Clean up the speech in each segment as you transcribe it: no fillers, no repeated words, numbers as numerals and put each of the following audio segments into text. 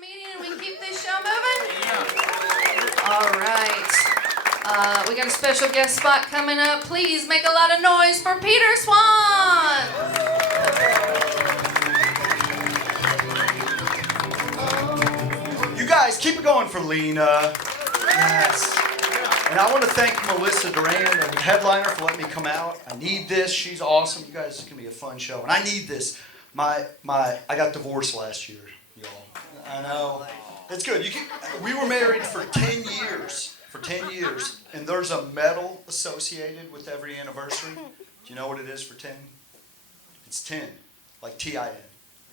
meeting and we can keep this show moving? All right. We got a special guest spot coming up. Please make a lot of noise for Peter Swanz. You guys, keep it going for Lena. Yes. And I want to thank Melissa Duran, the headliner, for letting me come out. I need this. She's awesome. You guys, it's going to be a fun show. And I need this. I got divorced last year, y'all. I know. It's good. We were married for 10 years. For 10 years. And there's a medal associated with every anniversary. Do you know what it is for 10? It's 10. Like T-I-N.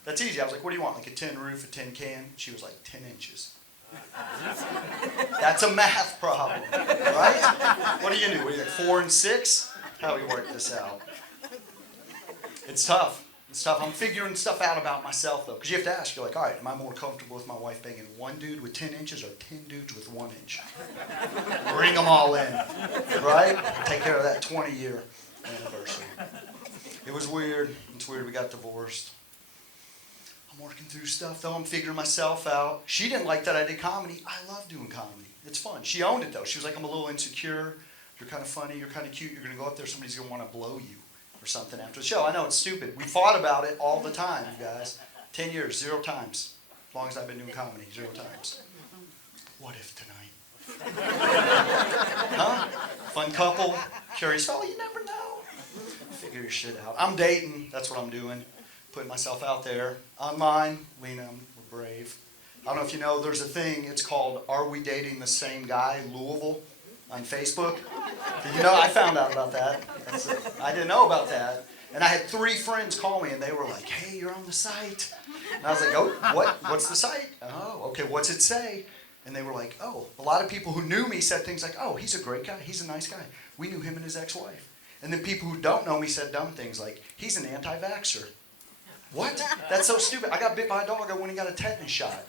That's easy. I was like, what do you want? Like a tin roof, a tin can? She was like, 10 inches. That's a math problem, right? What do you do? What are you like, 4 and 6? How do we work this out? It's tough. It's tough. I'm figuring stuff out about myself, though. Because you have to ask. You're like, all right, am I more comfortable with my wife banging one dude with 10 inches or 10 dudes with 1 inch? Bring them all in, right? Take care of that 20-year anniversary. It was weird. It's weird we got divorced. I'm working through stuff, though. I'm figuring myself out. She didn't like that I did comedy. I love doing comedy. It's fun. She owned it, though. She was like, I'm a little insecure. You're kind of funny. You're kind of cute. You're going to go up there. Somebody's going to want to blow you or something after the show. I know it's stupid. We fought about it all the time, you guys. 10 years, 0 times. As long as I've been doing comedy, 0 times. What if tonight? Huh? Fun couple. Curious fellow, you never know. Figure your shit out. I'm dating. That's what I'm doing. Putting myself out there. Online, Lena, we're brave. I don't know if you know, there's a thing, it's called Are We Dating the Same Guy, Louisville, on Facebook. Did you know? I found out about that. I didn't know about that. And I had 3 friends call me, and they were like, hey, you're on the site. And I was like, oh, what? What's the site? Oh, okay, what's it say? And they were like, oh, a lot of people who knew me said things like, oh, he's a great guy, he's a nice guy. We knew him and his ex-wife. And then people who don't know me said dumb things like, he's an anti-vaxxer. What? That's so stupid. I got bit by a dog. I went and got a tetanus shot.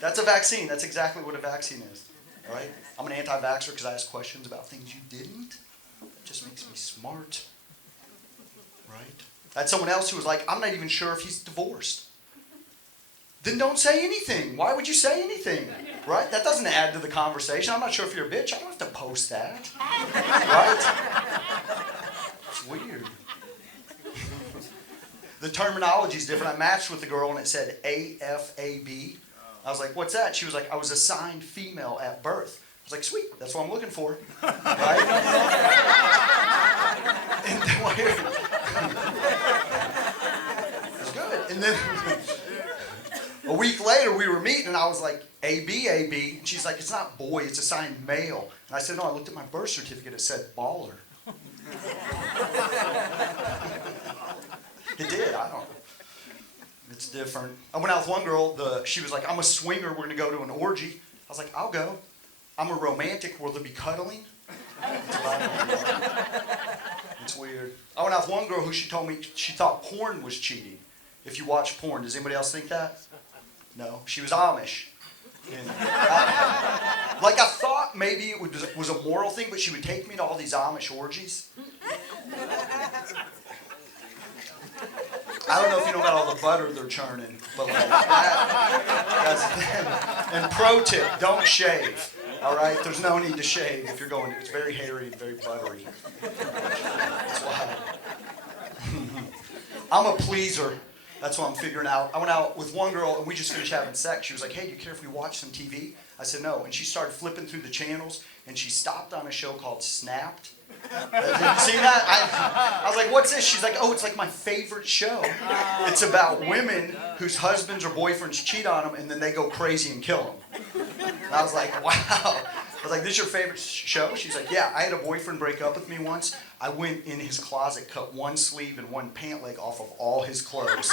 That's a vaccine. That's exactly what a vaccine is. All right? I'm an anti-vaxxer because I ask questions about things you didn't. That just makes me smart. Right? I had someone else who was like, I'm not even sure if he's divorced. Then don't say anything. Why would you say anything? Right? That doesn't add to the conversation. I'm not sure if you're a bitch. I don't have to post that. Right? It's weird. The terminology is different. I matched with a girl and it said AFAB. I was like, what's that? She was like, I was assigned female at birth. I was like, sweet, that's what I'm looking for. Right? And it was good. And then a week later we were meeting and I was like, AB. And she's like, it's not boy, it's assigned male. And I said, no, I looked at my birth certificate, it said baller. It did, I don't know. It's different. I went out with one girl, she was like, I'm a swinger, we're going to go to an orgy. I was like, I'll go. I'm a romantic, will there be cuddling? It's weird. I went out with one girl who she told me she thought porn was cheating. If you watch porn, does anybody else think that? No. She was Amish. And I thought maybe it was a moral thing, but she would take me to all these Amish orgies. I don't know if you know about all the butter they're churning, but like that's them. And pro tip, don't shave. All right, there's no need to shave if you're going to. It's very hairy and very buttery. That's why. I'm a pleaser. That's what I'm figuring out. I went out with one girl and we just finished having sex. She was like, hey, do you care if we watch some TV? I said no. And she started flipping through the channels and she stopped on a show called Snapped. Did you see that? I was like, what's this? She's like, oh, it's like my favorite show. It's about women whose husbands or boyfriends cheat on them and then they go crazy and kill them. And I was like, wow. I was like, this is your favorite show? She's like, yeah, I had a boyfriend break up with me once. I went in his closet, cut one sleeve and one pant leg off of all his clothes.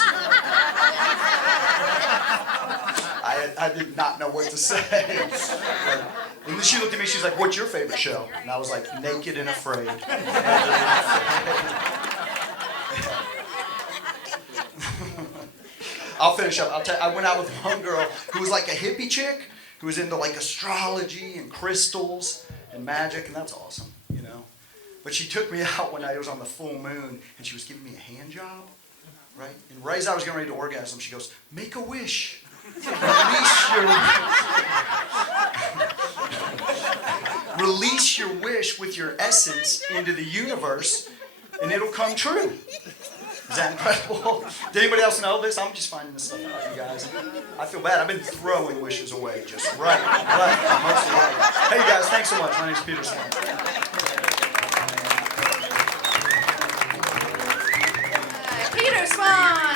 I did not know what to say. And then she looked at me, she's like, what's your favorite show? And I was like, Naked and Afraid. I'll finish up. I'll tell you, I went out with one girl who was like a hippie chick, who was into like astrology and crystals and magic, and that's awesome, you know. But she took me out one night, it was on the full moon, and she was giving me a hand job, right? And right as I was getting ready to orgasm, she goes, make a wish. Release your wish with your essence into the universe, and it'll come true. Is that incredible? Did anybody else know this? I'm just finding this stuff out, you guys. I feel bad. I've been throwing wishes away just right, most of the way. Hey, you guys, thanks so much. My name's Peter Swanz. Peter Swanz.